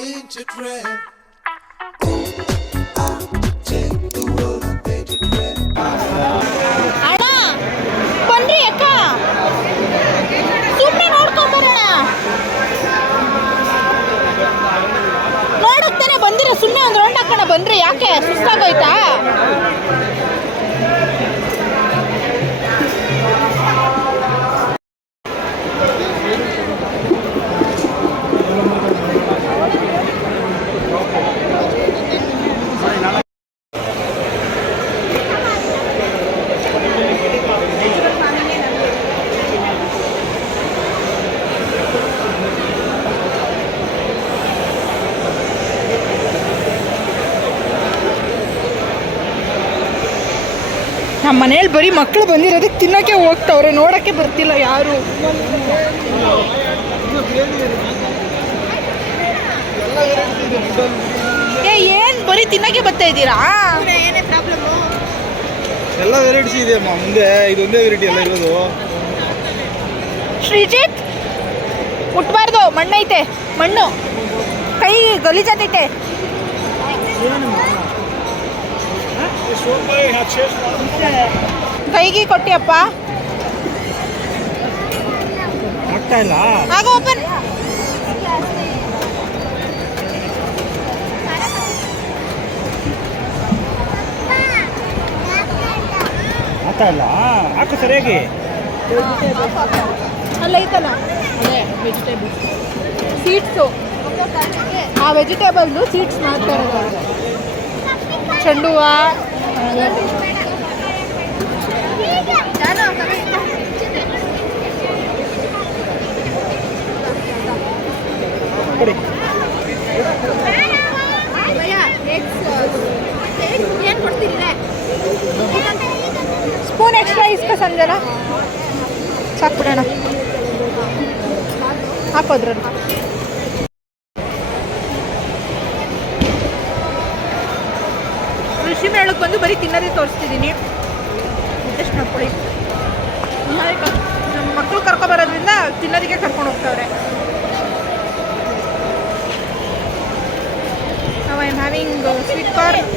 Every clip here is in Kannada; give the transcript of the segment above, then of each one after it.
paint it red. Take the world and paint it red. ಅಣ್ಣ ಬನ್ರಿ ಅಕ್ಕ ಸುಮ್ಮನೆ ನೋಡ್ಕೊಂಬರೋಣ ನೋಡಕ್ತಾನೆ ಬಂದಿರ ಸುಮ್ಮನೆ ಒಂದು ರೌಂಡ್ ಹಾಕೋಣ ಬನ್ರಿ ಯಾಕೆ ಸುಸ್ತಾಗೋಯ್ತಾ ನಮ್ಮ ಮನೇಲಿ ಬರೀ ಮಕ್ಕಳು ಬಂದಿರೋದಕ್ಕೆ ತಿನ್ನೋಕ್ಕೆ ಹೋಗ್ತಾವ್ರೆ ನೋಡೋಕ್ಕೆ ಬರ್ತಿಲ್ಲ ಯಾರು ಏನು ಬರೀ ತಿನ್ನೋಕ್ಕೆ ಬರ್ತಾ ಇದ್ದೀರಾ ಏನೇ ಪ್ರಾಬ್ಲಮ್ಮು ಎಲ್ಲ ವೆರೈಟೀಸ್ ಇದೆ ಅಮ್ಮ ಮುಂದೆ ಇದೊಂದೇ ವೆರೈಟಿ ಎಲ್ಲ ಇರೋದು ಶ್ರೀಜಿತ್ ಮುಟ್ಬಾರ್ದು ಮಣ್ಣೈತೆ ಮಣ್ಣು ಕೈ ಗಲೀಜಾತೈತೆ ಕೈಗೆ ಕೊಟ್ಟಿಯಪ್ಪ ಆಗ್ತಾ ಇಲ್ಲ ಆಗ ಓಪನ್ ಆಗ್ತಾ ಇಲ್ಲ ಹಾಕು ಸರಿಯಾಗಿ ಅಲ್ಲ ಐತಲ್ಲ ಅದೇ ವೆಜಿಟೇಬಲ್ಸ್ ಸೀಡ್ಸು ಆ ವೆಜಿಟೇಬಲ್ದು ಸೀಡ್ಸ್ ಮಾತ್ರ ಚೆಂಡು ಹೂವು ಕೊಡಿ ಸ್ಪೂನ್ ಎಕ್ಸ್ಟ್ರಾ ಇಸ್ಕೊ ಸಂಜನ ಸಾಕ್ಬಿಡೋಣ ಹಾಕೋದ್ರನ್ನು ಕೃಷಿ ಮೇಳಕ್ಕೆ ಬಂದು ಬರೀ ತಿನ್ನೋದೇ ತೋರಿಸ್ತಿದ್ದೀನಿ ಅಡ್ಜಸ್ಟ್ ಮಾಡ್ಕೊಳ್ಳಿ ನಮ್ಮ ಮಕ್ಕಳು ಕರ್ಕೊಬರೋದ್ರಿಂದ ತಿನ್ನೋದಕ್ಕೆ ಕರ್ಕೊಂಡು ಹೋಗ್ತಾವ್ರೆ ನಾವು I am having sweet corn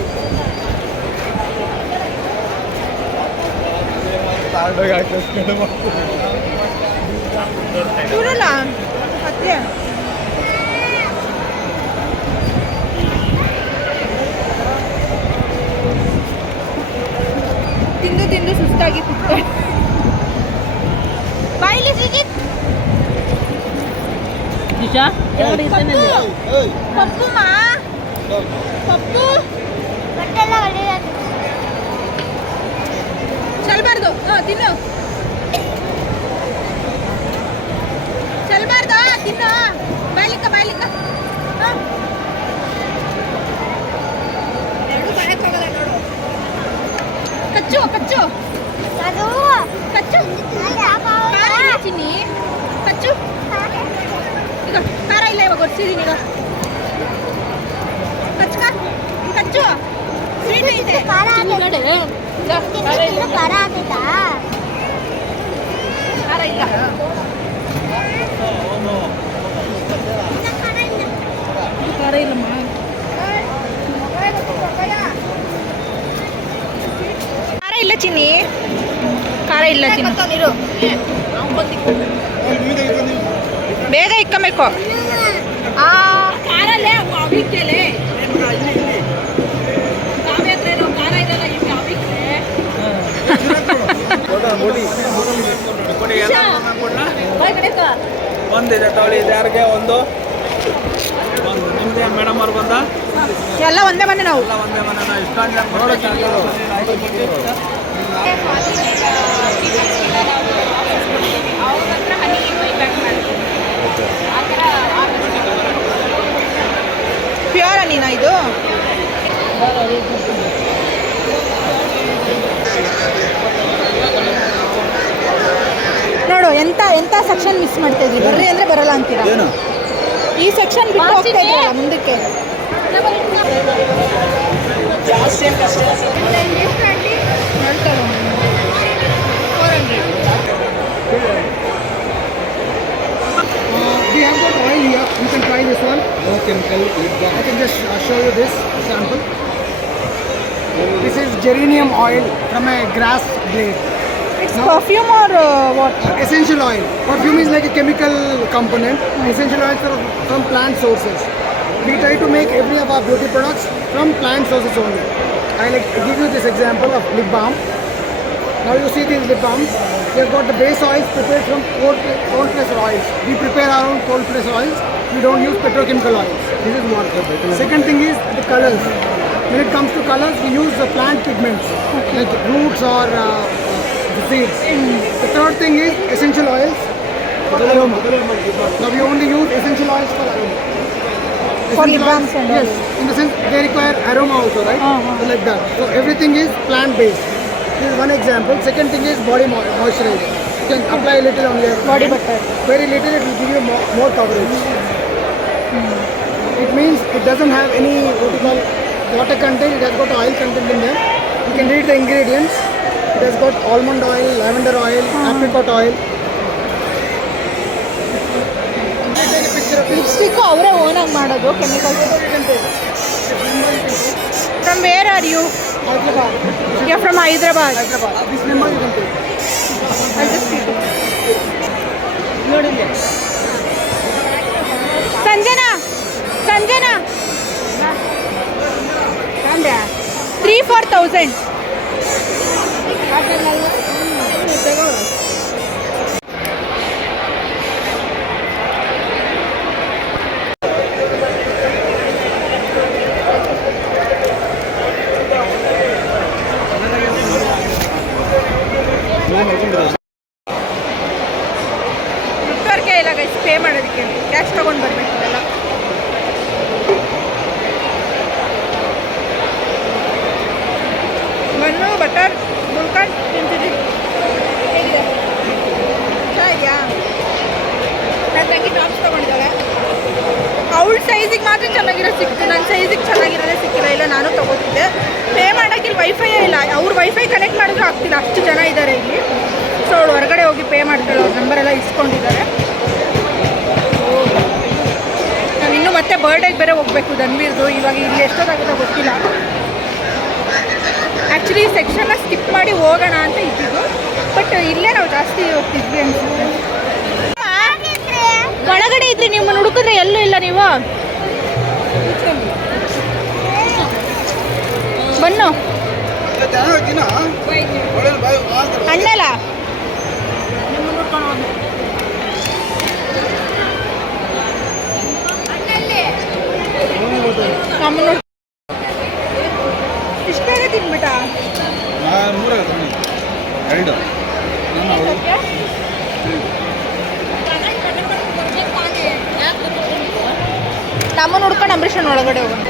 ಇರಲ್ಲ ಮತ್ತೆ ತಿಂದು ತಿಂದು ಸುಸ್ತಾಗಿ ಕೂತ್ಕೊಳ್ಳಿ ಬಾಯಿಲಿ ಸಿಗಿತ್ ಪಪ್ಪು ಮಾ ಪಪ್ಪು ಚಲ್ಬಾರ್ದು ತಿನ್ನು ಚಲ್ಬಾರ್ದು ತಿನ್ನು ಬಾಯ್ಲಿಕ್ಕ ಬಾಯ್ಲಿಕ್ಕ ನೋಡು ಕಚ್ಚು ಕಚ್ಚು ಕಚ್ಚು ಖಾರ ಇಲ್ಲ ಚಿನ್ನಿ ಕಚ್ಚು ಈಗ ಖಾರ ಇಲ್ಲ ಇವಾಗ ಒಡ್ಸಿದೀನಿ ಈಗ ಕಚ್ಚು ಕಚ್ಚು ಸ್ವೀಟ್ ಐತೆ ಖಾರ ಇಲ್ಲ ಖಾರ ಇಲ್ಲಮ್ಮ ಖಾರ ಇಲ್ಲ ಚಿನ್ನಿ ಖಾರ ಇಲ್ಲ ತಿನ್ನು ಬೇಗ ಇಕ್ಕಬೇಕು ಆ ಖಾರಲ್ಲೇ ಅವಿಕೆಲೆ ಖಾರ ಇದೆಲ್ಲ ಈಗ ಅವಿಕೆ ಒಂದಿದೆ ತಗೊಳ್ಳಿ ಇದು ಯಾರಿಗೆ ಒಂದು ನಿಮ್ದೇ ಮೇಡಮ್ ಅವ್ರು ಬಂದ ಎಲ್ಲ ಒಂದೇ ಮನೆ ನಾವು ಎಲ್ಲ ಒಂದೇ ಮನೆ ನಾವು ಇಷ್ಟೊಂದು ಪ್ಯೂರ್ ಹನಿನಾ ಇದು ನೋಡು ಎಂತ ಎಂತ ಸೆಕ್ಷನ್ ಮಿಸ್ ಮಾಡ್ತಾ ಇದ್ದೀವಿ ಬರ್ರಿ ಅಂದ್ರೆ ಬರಲ್ಲ ಅಂತೀರಾ ಈ ಸೆಕ್ಷನ್ ಬಿಟ್ಟು ಹೋಗ್ತಾ ಇದ್ದೀರಲ್ಲ ಮುಂದಕ್ಕೆ ಜಾಸ್ತಿ ಕಷ್ಟ We have got oil here. You can try this one. Okay. chemical lip balm. I can just show you this sample. This is geranium oil from a grass blade. It's perfume or what? Essential oil. Perfume is like a chemical component. Essential oils are from plant sources. We try to make every of our beauty products from plant sources only. I like to give you this example of lip balm. Now you see these lip balms. We have got the base oils prepared from cold pressed oils. We prepare our own cold pressed oils. We don't use petrochemical oils. This is one. Second thing is the colors. When it comes to colors, we use the plant pigments like roots or the seeds. The third thing is essential oils for aroma. Now we only use essential oils for aroma. For lip Essential balms oils, and all. yes, in the sense they require aroma also, right? So like that. So everything is plant based. This is one example. Second thing is body moisturizer. You can apply a little on your Body hand. butter. Very little, it will give you more coverage. It means it doesn't have any what you call water content. It has got oil content in there. You can read the ingredients. It has got almond oil, lavender oil, apricot oil. Take a picture of it. Lipstick ಅವರೇ ಓನಾಗಿ ಮಾಡೋದು chemicals. From where are you? Hyderabad. You from Hyderabad. Hyderabad. This number you can take. I'll just keep it. ನೋಡಿಲ್ಲ. ಸಂಜನಾ ಸಂಜನಾ 3,000-4,000. ದುಡ್ಡವ್ರಿಗೆ ಇಲ್ಲ ಗೈಸ್, ಪೇ ಮಾಡೋದಕ್ಕೆ ಕ್ಯಾಶ್ ತೊಗೊಂಡು ಬರಬೇಕು ಎಲ್ಲ. ಬನ್ನು ಬಟರ್ ಗುಲ್ಕಂಡ್ ತಿಂತಿದ್ದೀವಿ. ಹೇಗಿದೆ? ಚೆನ್ನಾಗಿದೆಯಾ? ನನ್ನ ತಂಗಿ ಟಾಪ್ಸ್ ತೊಗೊಂಡಿದ್ದಾಳೆ. ಅವಳ ಸೈಜಿಗೆ ಮಾತ್ರ ಚೆನ್ನಾಗಿರೋ ಸಿಕ್ತು, ನನ್ನ ಸೈಜಿಗೆ ಚೆನ್ನಾಗಿರೋದೇ ಸಿಕ್ಕಿಲ್ಲ. ಇಲ್ಲ ನಾನು ತೊಗೋತಿದ್ದೆ. ಪೇ ಮಾಡೋಕ್ಕೆ ಇಲ್ಲಿ ವೈಫೈಯೇ ಇಲ್ಲ. ಅವ್ರ ವೈಫೈ ಕನೆಕ್ಟ್ ಮಾಡಿದ್ರು ಆಗ್ತಿಲ್ಲ, ಅಷ್ಟು ಜನ ಇದ್ದಾರೆ ಇಲ್ಲಿ. ಸೊ ಅವಳು ಹೊರಗಡೆ ಹೋಗಿ ಪೇ ಮಾಡ್ತಾಳೆ. ಅವ್ರ ನಂಬರೆಲ್ಲ ಇಸ್ಕೊಂಡಿದ್ದಾರೆ. ನಾನು ಇನ್ನೂ ಮತ್ತೆ ಬರ್ಡೇಗೆ ಬೇರೆ ಹೋಗಬೇಕು ಧನ್ವೀರ್ದು. ಇವಾಗ ಇಲ್ಲಿ ಎಷ್ಟೊತ್ತಾಗುತ್ತೋ ಗೊತ್ತಿಲ್ಲ. ಆ್ಯಕ್ಚುಲಿ ಈ ಸೆಕ್ಷನ್ನ ಸ್ಕಿಪ್ ಮಾಡಿ ಹೋಗೋಣ ಅಂತ ಇದ್ದಿದ್ದು, ಬಟ್ ಇಲ್ಲೇ ನಾವು ಜಾಸ್ತಿ ಹೋಗ್ತಿದ್ವಿ ಅನ್ಸುತ್ತೆ. ಒಳಗಡೆ ಇದ್ರಿ, ನಿಮ್ಮನ್ನು ಹುಡುಕಿದ್ರೆ ಎಲ್ಲೂ ಇಲ್ಲ ನೀವು. ಬನ್ನು ಅಣ್ಣಲ್ಲ ನಮ್ಮನ್ನು ಇಷ್ಟ ಬೇಗ ತಿನ್ಬಿಟ್ಟ. ಎರಡು ನಮ್ಮನ್ನು ಹುಡ್ಕೊಂಡು ಅಂಬರೀಷನ್ ಒಳಗಡೆ ಹೋಗೋಣ.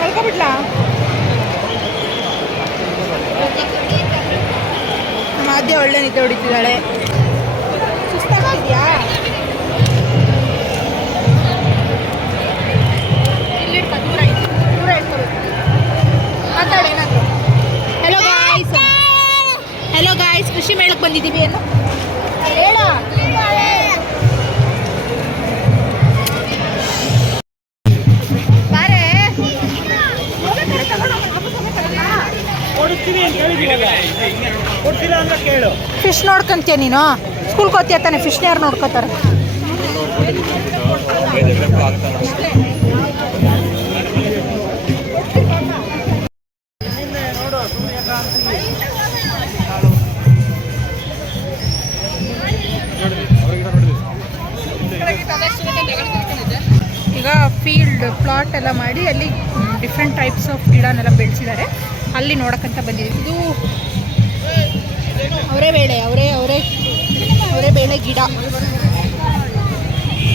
ಕಳ್ಕೊಬಿಟ್ಲಾ? ನಮ್ಮ ಆದ್ಯ ಒಳ್ಳೆ ನಿದ್ದೆ ಹೊಡಿತಿದ್ದಾಳೆ. ಸುಸ್ತಾಗಿದೆಯಾ? ಇಲ್ಲಿಡ್ಕ ದೂರ ಇಟ್ಕೋಬೇಕು. ಮಾತಾಡೇನಾದ್ರು. ಹೆಲೋ ಗಾಯ್ಸ್, ಕೃಷಿ ಮೇಳಕ್ಕೆ ಬಂದಿದ್ದೀವಿ ಏನು ಹೇಳ. ಬಾರೆ ಫಿಶ್ ನೋಡ್ಕೊಂತೀಯ ನೀನು? ಸ್ಕೂಲ್ಗೆ ಹೋಗ್ತೀಯ ತಾನೆ? ಫಿಶ್ನ ಯಾರು ನೋಡ್ಕೋತಾರೆ? ಈಗ ಫೀಲ್ಡ್ ಪ್ಲಾಟ್ ಎಲ್ಲ ಮಾಡಿ ಅಲ್ಲಿ ಡಿಫ್ರೆಂಟ್ ಟೈಪ್ಸ್ ಆಫ್ ಗಿಡನೆಲ್ಲ ಬೆಳೆಸಿದ್ದಾರೆ. ಅಲ್ಲಿ ನೋಡೋಕ್ಕಂತ ಬಂದಿದ್ದೀವಿ. ಇದು ಅವರೇ ಬೇಳೆ ಗಿಡ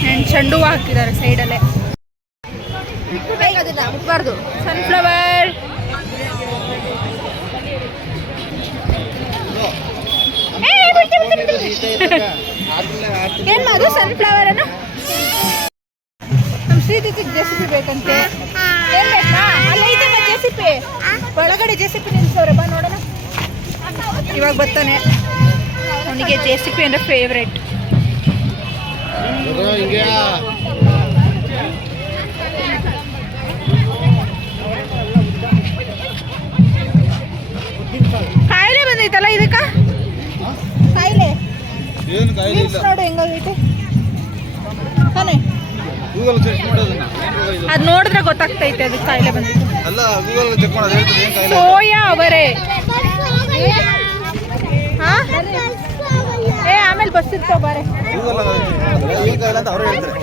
ಆ್ಯಂಡ್ ಚೆಂಡು ಹೂವು ಹಾಕಿದ್ದಾರೆ ಸೈಡಲ್ಲೇ. ಮುಟ್ಬಾರ್ದು. ಸನ್ಫ್ಲವರ್ ಏನು ಅದು ಸನ್ಫ್ಲವರ್ ಅನ್ನು ನಮ್ಮ ಶ್ರೀತಿಗೆ ಜೆಸಿಪಿ ಬೇಕಂತೆ. ಏನು ಬೇಕಾ? ಅಲ್ಲೈತೆ ಜೆಸಿಪಿ ಒಳಗಡೆ. ಜೆಸಿಪಿ ನಿಲ್ಸವ್ರೆ, ಬಾ ನೋಡೋಣ. ಇವಾಗ ಬರ್ತಾನೆ. ಅವನಿಗೆ JCP ಅಂದರೆ ಫೇವ್ರೇಟ್. ಕಾಯಿಲೆ ಬಂದೈತಲ್ಲ ಇದಕ್ಕ, ಕಾಯಿಲೆ ಏನು ಕಾಯಿಲೆ ಇಲ್ಲ. ನೋಡು ಹೆಂಗಾಗೈತೆ ತಾನೆ. ಗೂಗಲ್ ಚೆಕ್ ಮಾಡೋದನ್ನ ಅದು ನೋಡಿದ್ರೆ ಗೊತ್ತಾಗ್ತೈತೆ ಅದಕ್ಕೆ ಕಾಯಿಲೆ ಬಂದೈತೆ. ಅಲ್ಲ, ಗೂಗಲ್ ಚೆಕ್ ಮಾಡೋದು ಹೇಳ್ತದೆ ಏನು ಕಾಯಿಲೆ. ಸೋಯಾ ಅವರೇ. ಹಾಂ ಆಮೇಲೆ ಬಸ್ ಇರ್ತಾವ ಬಾರೆ. ಗೂಗಲ್ ಏನು ಕಾಯಿಲೆ ಅಂತ ಅವ್ರು ಹೇಳ್ತಾರೆ.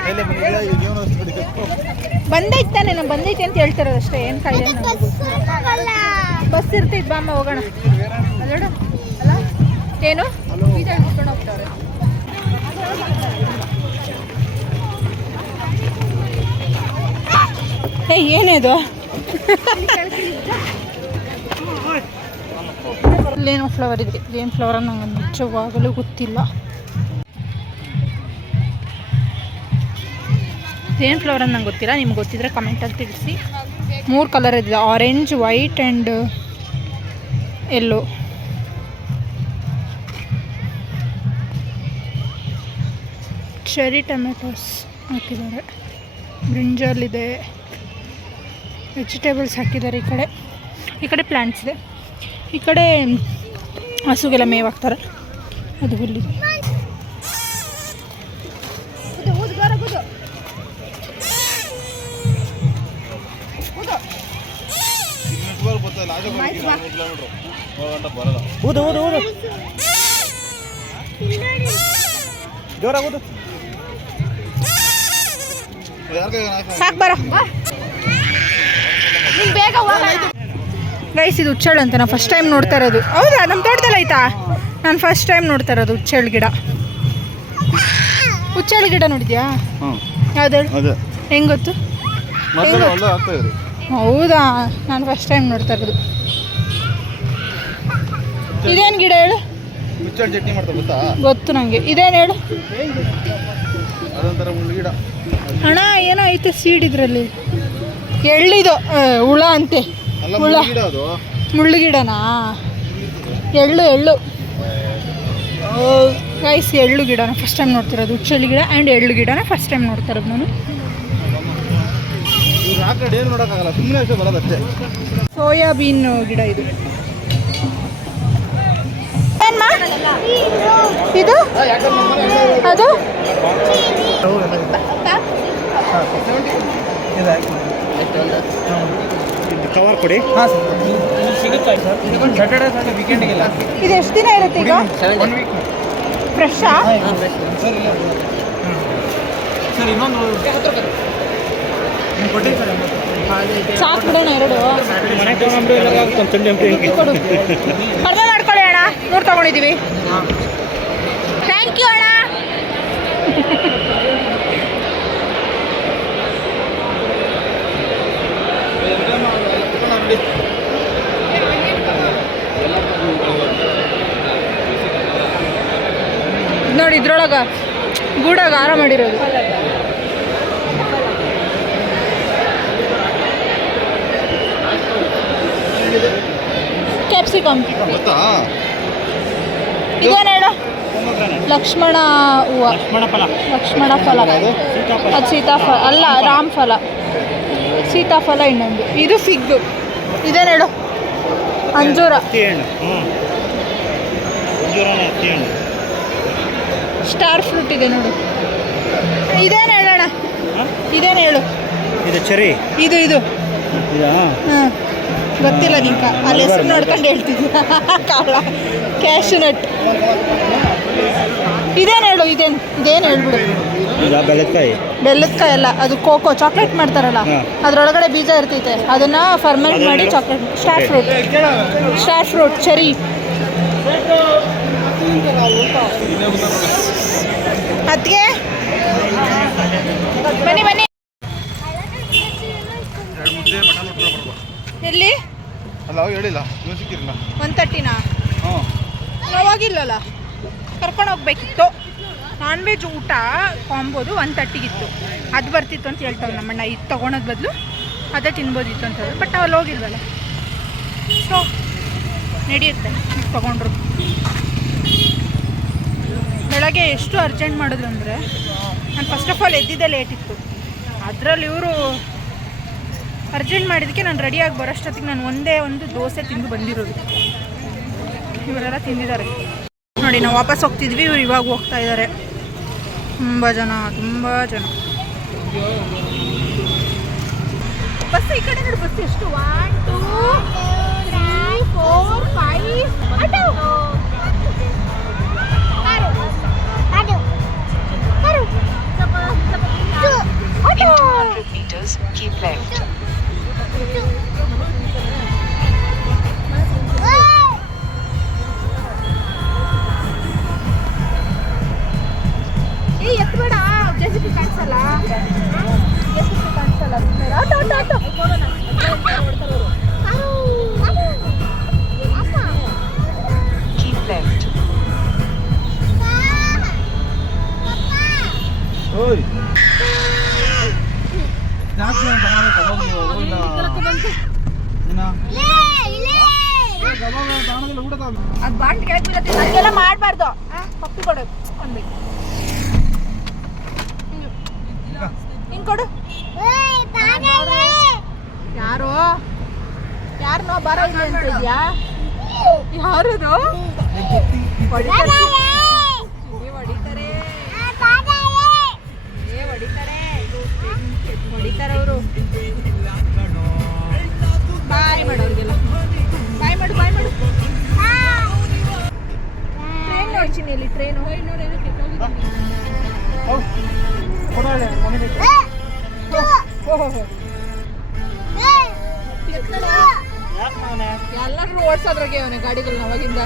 ಕಾಯಿಲೆ ಬಂದಿಲ್ಲ, ಈಗ ಜೀವನ ಬಂದೈತೆ ತಾನೆ, ನಾನು ಬಂದೈತೆ ಅಂತ ಹೇಳ್ತಾರದು ಅಷ್ಟೇ. ಏನು ಕಾಯಿಲೆ ಬಸ್ ಇರ್ತೈತೆ, ಬಾಮ್ಮ ಹೋಗೋಣ. ಅಲ್ಲೋಡು ಅಲ್ಲ ಏನು ಹಿಡ್ಕೊಂಡು ಹೋಗ್ತಾರೆ. ಏನಿದು ಇಲ್ಲೇನೋ ಫ್ಲವರ್ ಇದೆ. ಏನು ಫ್ಲವರ್ ನಂಗೆ ನಿಜವಾಗಲೂ ಗೊತ್ತಿಲ್ಲ. ಏನು ಫ್ಲವರ್ ಅಂತ ನಂಗೆ ಗೊತ್ತಿಲ್ಲ. ನಿಮ್ಗೆ ಗೊತ್ತಿದ್ರೆ ಕಮೆಂಟಲ್ಲಿ ತಿಳಿಸಿ. 3 ಕಲರ್ ಇದೆ, orange, white and yellow. Cherry tomatoes ಹಾಕಿದ್ದಾರೆ, ಬ್ರಿಂಜಾಲ್ ಇದೆ, ವೆಜಿಟೇಬಲ್ಸ್ ಹಾಕಿದ್ದಾರೆ. ಈ ಕಡೆ ಪ್ಲ್ಯಾಂಟ್ಸ್ ಇದೆ. ಈ ಕಡೆ ಹಸುಗೆಲ್ಲ ಮೇವು ಹಾಕ್ತಾರೆ, ಅದು ಹುಲ್ಲಿದೆ. ಊದು ಊದು ಊದು ಜೋರಾಗುದು. ಸಾಕು ಬರ ಬೇಗ. ಗೈಸ್ ಇದು ಹುಚ್ಚೆಳ್ಳು ಅಂತ ನಾನು ಫಸ್ಟ್ ಟೈಮ್ ನೋಡ್ತಾ ಇರೋದು. ಹೌದಾ, ನಮ್ಮ ತೋಟದಲ್ಲಿ ಆಯ್ತಾ? ನಾನು ಫಸ್ಟ್ ಟೈಮ್ ನೋಡ್ತಾ ಇರೋದು ಹುಚ್ಚೆಳ್ಳು ಗಿಡ. ಹುಚ್ಚೆಳ್ಳು ಗಿಡ ನೋಡಿದ್ಯಾ? ಯಾವ್ದು ಹೆಂಗೆ ಗೊತ್ತು? ಹೌದಾ, ನಾನು ಫಸ್ಟ್ ಟೈಮ್ ನೋಡ್ತಾ ಇರೋದು. ಇದೇನು ಗಿಡ ಹೇಳು? ಚಟ್ನಿ ಮಾಡ್ತಾರೆ ಗೊತ್ತಾ? ಗೊತ್ತು ನನಗೆ. ಇದೇನು ಹೇಳು? ಅದೊಂಥರ ಮುಳ್ಳುಗಿಡ. ಅಣ್ಣ ಏನೋ ಐತೆ ಸೀಡ್ ಇದರಲ್ಲಿ. ಎಳ್ಳಿದು ಹುಳ ಅಂತೆ. ಹುಳ ಮುಳ್ಳುಗಿಡನಾ? ಎಳ್ಳು ಗೈಸ್, ಎಳ್ಳು ಗಿಡನ ಫಸ್ಟ್ ಟೈಮ್ ನೋಡ್ತಿರೋದು. ಹುಚ್ಚೆಳ್ಳು ಗಿಡ ಆ್ಯಂಡ್ ಎಳ್ಳು ಗಿಡನ ಫಸ್ಟ್ ಟೈಮ್ ನೋಡ್ತಾ ಇರೋದು ನಾನು. ಏನು ನೋಡೋಕ್ಕಾಗಲ್ಲ, ಸುಮ್ಮನೆ ಅಷ್ಟೇ ಬರೋದಷ್ಟೇ. ಸೋಯಾಬೀನ್ ಗಿಡ ಇದು. ಏನ್ಮಾ ಇದು? ಅದು ಕವರ್ ಕೊಡಿ. ಹಾಂ ಸಿಗುತ್ತೆ ಸರ್. Saturday Sunday ವೀಕೆಂಡಿಗೆಲ್ಲ. ಇದು ಎಷ್ಟು ದಿನ ಇರುತ್ತೆ ಈಗ? 1 ವೀಕ್ ಫ್ರೆಶ್ಶಾ? ಸರ್ ಇನ್ನೊಂದು ಕೊಟ್ಟಿದ್ದು ಸರ್. ಸಾಕು ಬಿಡೋಣ ಎರಡು. ಮನೆ ತಗೊಂಡು ಕೊಡು, ಕಡಿಮೆ ಮಾಡ್ಕೊಳ್ಳಿ ಅಣ್ಣ. 3 ತಗೊಂಡಿದ್ದೀವಿ. ಥ್ಯಾಂಕ್ ಯು ಅಣ್ಣ. ನೋಡಿ ಇದ್ರೊಳಗೆ ಗೂಡಾಗ ಆರ ಮಾಡಿರೋದು. ಕ್ಯಾಪ್ಸಿಕಮ್ ಗೊತ್ತಾ? ಇದೇನು ಹೇಳು? ಲಕ್ಷ್ಮಣ ಹೂವು. ಲಕ್ಷ್ಮಣ ಫಲ. ಅದು ಸೀತಾಫಲ ಅಲ್ಲ, ರಾಮಫಲ. ಸೀತಾಫಲ ಇನ್ನೊಂದು. ಇದು ಫಿಗ್ಗು. ಇದೇನು ಹೇಳು? ಅಂಜೂರ. ಸ್ಟಾರ್ ಫ್ರೂಟ್ ಇದೆ ನೋಡು. ಇದೇನು ಹೇಳೋಣ? ಇದೇನು ಹೇಳು? ಇದು ಚೆರಿ. ಇದು ಹಾಂ, ಗೊತ್ತಿಲ್ಲ ನಿಂಕ. ಅಲ್ಲಿ ಹೆಸರು ನೋಡ್ಕೊಂಡು ಹೇಳ್ತಿದ್ದೆ. ಕಾಳ ಕ್ಯಾಶು ನಟ್. ಇದೇನು ಹೇಳು? ಇದೇನು ಹೇಳ್ಬಿಡು. ಬೆಲ್ಲದಕಾಯಿ ಅಲ್ಲ, ಅದು ಕೋಕೋ ಚಾಕ್ಲೇಟ್ ಮಾಡ್ತಾರಲ್ಲ, ಅದರೊಳಗಡೆ ಬೀಜ ಇರ್ತೈತೆ, ಅದನ್ನು ಫರ್ಮೆಂಟ್ ಮಾಡಿ ಚಾಕ್ಲೇಟ್. Star fruit cherry. ಅದಕ್ಕೆ ಬನ್ನಿ. ಎಲ್ಲಿ? ಅಲ್ಲ ಅವು ಹೇಳಿಲ್ಲ, ನೀವು ಸಿಕ್ಕಿರಲಿಲ್ಲ. 130ನಾ? ಹಾಂ, ಹೋಗಿಲ್ಲಲ್ಲ, ಕರ್ಕೊಂಡು ಹೋಗ್ಬೇಕಿತ್ತು. ನಾನ್ ವೆಜ್ ಊಟ ಕಾಂಬೋದು 130ಗಿತ್ತು. ಅದು ಬರ್ತಿತ್ತು ಅಂತ ಹೇಳ್ತಾವೆ ನಮ್ಮಣ್ಣ. ಇದು ತೊಗೊಳೋದು ಬದಲು ಅದೇ ತಿನ್ಬೋದಿತ್ತು ಅಂತ. ಬಟ್ ನಾವು ಅಲ್ಲಿ ಹೋಗಿಲ್ವಲ್ಲ. ಸೊ ನಡೆಯುತ್ತೆ ತೊಗೊಂಡ್ರು. ಬೆಳಗ್ಗೆ ಎಷ್ಟು ಅರ್ಜೆಂಟ್ ಮಾಡಿದ್ರು ಅಂದರೆ, ನಾನು ಫಸ್ಟ್ ಆಫ್ ಆಲ್ ಎದ್ದಿದ್ದೆ ಲೇಟ್ ಇತ್ತು. ಅದರಲ್ಲಿ ಇವರು ಅರ್ಜೆಂಟ್ ಮಾಡಿದ್ದಕ್ಕೆ ನಾನು ರೆಡಿಯಾಗಿ ಬರೋಷ್ಟೊತ್ತಿಗೆ ನಾನು ಒಂದೇ ಒಂದು ದೋಸೆ ತಿಂದು ಬಂದಿರೋದು. ಇವರೆಲ್ಲ ತಿಂದಿದ್ದಾರೆ ನೋಡಿ. ನಾವು ವಾಪಸ್ ಹೋಗ್ತಿದ್ವಿ, ಇವ್ರು ಇವಾಗ ಹೋಗ್ತಾ ಇದ್ದಾರೆ. ತುಂಬ ಜನ ಬಸ್ ಈ ಕಡೆ ನೋಡಿ. ಬಸ್ ಎಷ್ಟು 1 2 3 4 5 In 200 meters, keep left. ಎತ್ಬೇಡ, JCB ಕಾಣಿಸಲ್ಲ. Auto Keep left. ಅದು ಬಾಂಡ್ ಕೆಳಗೆ ಬೀಳತ್ತೆ. ಹಂಗೆಲ್ಲ ಮಾಡಬಾರ್ದು. ಪಪ್ಪಿ ಕೊಡು ಅನ್ಬೇಕು. ಹಿಂಗೆ ಕೊಡು. ಯಾರನ್ನೋ ಬರೋ ಇಲ್ಲ ಅಂತ ಇದೆಯಾ? ಯಾರದು? ಹೊಡಿತಾರೆ ಅವರು. ಬಾಯ್ ಮಾಡು ಅವ್ರಿಗೆಲ್ಲ. ಬಾಯ್ ಮಾಡು. ಟ್ರೈನ್ ನೋಡ್ತೀನಿ ಅಲ್ಲಿ. ಟ್ರೈನು ಎಲ್ಲರೂ ಓಡಿಸೋದ್ರಾಗೆ ಅವನೇ ಗಾಡಿಗಳನ್ನ ಅವಾಗಿಂದ.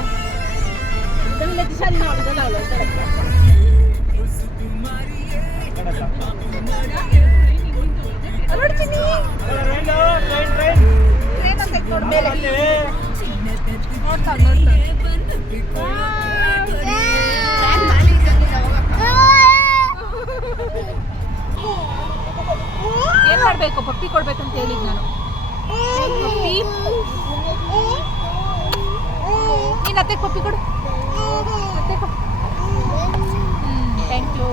ಟ್ರೈನ್ ಅಂತ ನೋಡು ಮೇಲೆ ನೋಡ್ತಾನೆ. ಏನ್ ಮಾಡ್ಬೇಕು? ಪಪ್ಪಿ ಕೊಡ್ಬೇಕಂತ ಹೇಳಿದ್ ನಾನು. ಪಪ್ಪಿ ನೀನ್ ಅತ್ತೆಗೆ ಪಪ್ಪಿ ಕೊಡು. Thank you.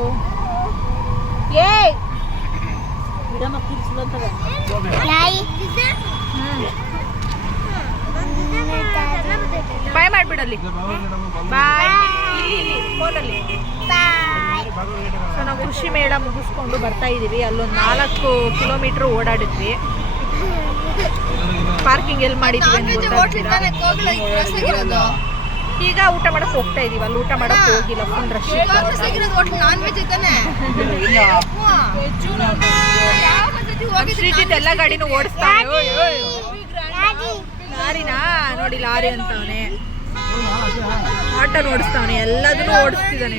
ಬಾಯ್ ಮಾಡ್ಬಿಡಲ್ಲಿ. ಬಾಯ್. ಇಲ್ಲಿ ಫೋನಲ್ಲಿ. ಸೊ ನಾವು ಕೃಷಿ ಮೇಳ ಮುಗಿಸ್ಕೊಂಡು ಬರ್ತಾ ಇದ್ದೀವಿ. ಅಲ್ಲೊಂದು 4 ಕಿಲೋಮೀಟ್ರ್ ಓಡಾಡಿದ್ವಿ. ಪಾರ್ಕಿಂಗ್ ಎಲ್ಲಿ ಮಾಡಿದ್ವಿ ಅಂತ ಗೊತ್ತಾಗ್ತೀರಾ? ಈಗ ಊಟ ಮಾಡಕ್ ಹೋಗ್ತಾ ಇದೀವಿ. ಅಲ್ಲಿ ಊಟ ಮಾಡಕ್ ಹೋಗಿಲ್ಲ, ಫುಲ್ ರಶ್. ಶ್ರೀಜಿತ್ ಎಲ್ಲ ಗಾಡಿನೂ ಓಡಿಸ್ತಾನೆ. ಲಾರಿನಾ ನೋಡಿ, ಲಾರಿ ಅಂತವನೆ. ಆಟೋ ಓಡಿಸ್ತಾವನೆ, ಎಲ್ಲದನ್ನೂ ಓಡಿಸ್ತಿದ್ದಾನೆ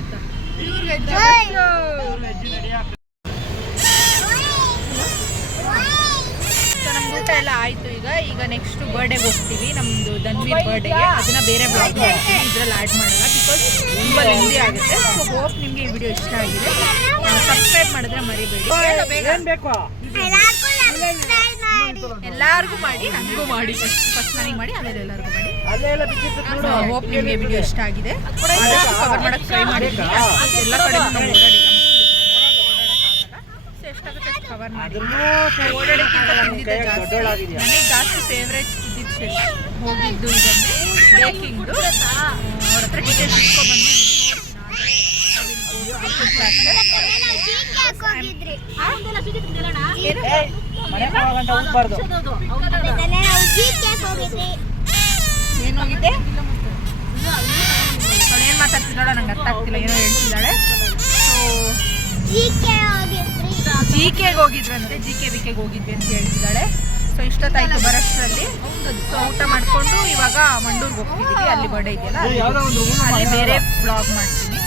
ಅಂತ. ನಮ್ದು ಊಟ ಎಲ್ಲ ಆಯ್ತು. ಈಗ ನೆಕ್ಸ್ಟ್ ಬರ್ಡೇಗೆ ಹೋಗ್ತೀವಿ. ನಮ್ದು ಧನ್ವೀರ್ ಬರ್ಡೇಗೆ. ಅದನ್ನ ಬೇರೆ ಬ್ಲಾಗ್ ಮಾಡ್ತೀವಿ, ಇದ್ರಲ್ಲಿ ಆ್ಯಡ್ ಮಾಡಲ್ಲ. ಬಿಕಾಸ್ ತುಂಬ ಲೆಂದಿ ಆಗುತ್ತೆ. ಸೊ ಹೋಪ್ ನಿಮಗೆ ಈ ವಿಡಿಯೋ ಇಷ್ಟ ಆಗಿದೆ. ಸಬ್ಸ್ಕ್ರೈಬ್ ಮಾಡಿದ್ರೆ ಮರಿಬೇಡಿ. ಎಲ್ಲರಿಗೂ ಮಾಡಿ, ನನಗೂ ಮಾಡಿ. ಫಸ್ಟ್ ನನಗೆ ಮಾಡಿ, ಆಮೇಲೆ ಎಲ್ಲರಿಗೂ ಮಾಡಿ. ಹೋಪ್ ನಿಮಗೆ ವಿಡಿಯೋ ಇಷ್ಟ ಆಗಿದೆ. ಆದಷ್ಟು ಕವರ್ ಮಾಡೋಕ್ಕೆ ಟ್ರೈ ಮಾಡಿದ್ವಿ. ಎಲ್ಲ ಕಡೆ ಓಡಾಡಿಲ್ಲ, ಎಷ್ಟಾಗುತ್ತೆ ಅಷ್ಟು ಕವರ್ ಮಾಡಿ. ಓಡಾಡೋಕ್ಕಿಂತ ಬಂದಿದ್ದೆ ಜಾಸ್ತಿ. ನನಗೆ ಜಾಸ್ತಿ ಫೇವ್ರೇಟ್ ಇದ್ದಿದ್ದು ಹೋಗಿದ್ದು ಇದಂದರೆ ಬೇಕಿಂಗ್ದು. ಅವ್ರ ಹತ್ರ ಡೀಟೇಲ್ಸ್ ಇಟ್ಕೊಬಂದು ಏನೋಗಿದೆ ಅವಳು ಏನು ಮಾತಾಡ್ತಿದ್ದಾಳೋ ನಂಗೆ ಅರ್ಥ ಆಗ್ತಿಲ್ಲ. ಏನೋ ಹೇಳ್ತಿದ್ದಾಳೆ. ಸೊ ಜಿಕೆಗೆ ಹೋಗಿದ್ರಂತೆ, ಜಿಕೆ ಹೋಗಿದ್ವಿ ಅಂತ ಹೇಳ್ತಿದ್ದಾಳೆ. ಸೊ ಇಷ್ಟೊತ್ತಾಯ್ತು ಬರೋಷ್ಟರಲ್ಲಿ. ಸೊ ಊಟ ಮಾಡಿಕೊಂಡು ಇವಾಗ ಮಂಡೂರ್ಗೆ ಹೋಗ್ತಿದ್ದೀವಿ. ಅಲ್ಲಿ ಬರ್ಡೇ ಇದೆಯಲ್ಲ, ಅಲ್ಲಿ ಬೇರೆ ಬ್ಲಾಗ್ ಮಾಡ್ತೀನಿ.